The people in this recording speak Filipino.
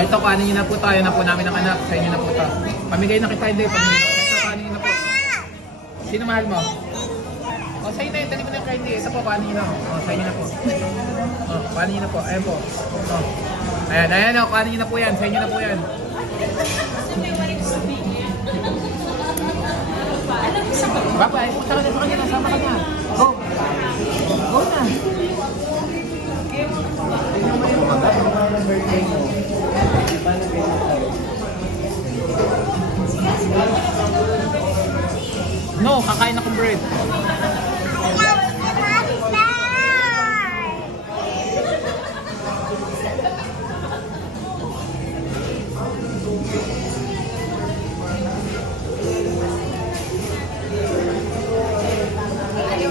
Ito, kanin nyo na po tayo na po namin ang anak. Sa inyo na po ito. Pamigay na kita, hindi. Pamigay na kita. Ito, kanin nyo na po. Sino mahal mo? O, sa inyo na yun. Dali mo na yung candy. Ito po, kanin nyo na. O, sa inyo na po. O, kanin nyo na po. Ayan po. O. Ayan, ayan o. Kanin nyo na po yan. Sa inyo na po yan. Bye-bye. Punta ka na sa kanya. Sama ka na. Go. Go na. No, kakain akong bread. Ayaw